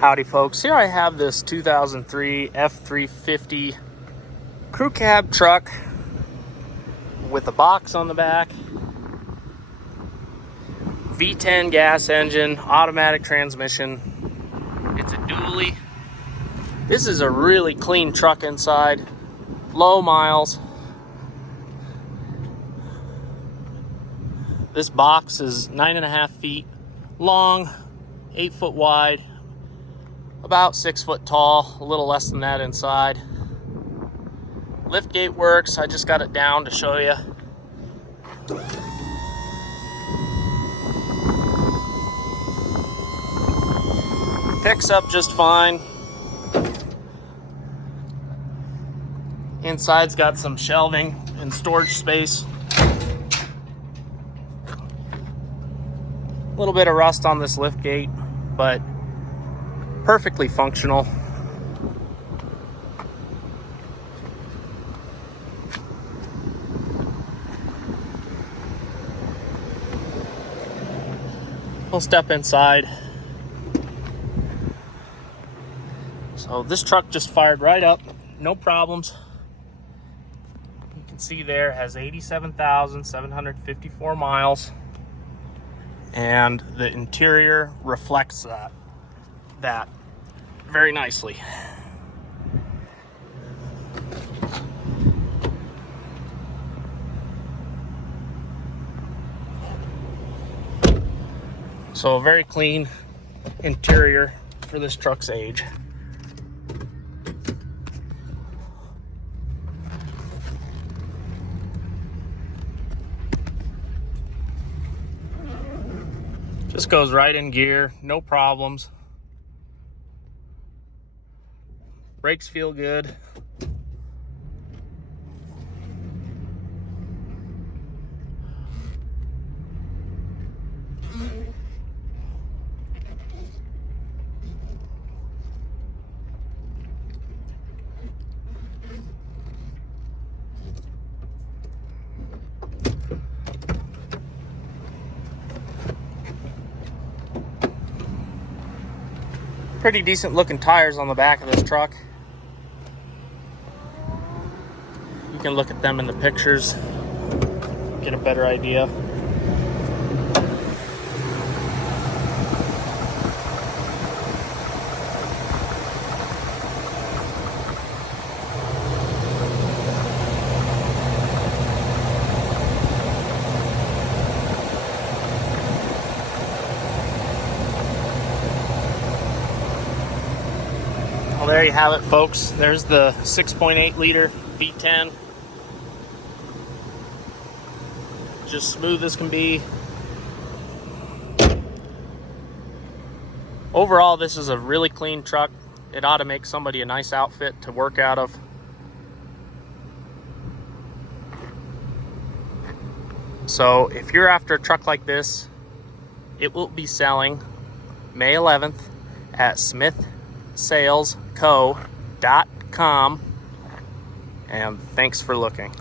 Howdy folks, here I have this 2003 F-350 crew cab truck with a box on the back, V10 gas engine, automatic transmission. It's a dually. This is a really clean truck inside, low miles. This box is 9.5 feet long, 8 foot wide, about 6 foot tall, a little less than that inside. Lift gate works. I just got it down to show you. Picks up just fine. Inside's got some shelving and storage space. A little bit of rust on this lift gate, but perfectly functional. We'll step inside. So this truck just fired right up, no problems. You can see there has 87,754 miles, and the interior reflects that very nicely. So a very clean interior for this truck's age. Just goes right in gear, no problems. Brakes feel good. Pretty decent looking tires on the back of this truck. You can look at them in the pictures, get a better idea. Well, there you have it, folks. There's the 6.8 liter V10. Just smooth as can be. Overall, this is a really clean truck. It ought to make somebody a nice outfit to work out of. So if you're after a truck like this, it will be selling May 11th at smithsalesco.com. And thanks for looking.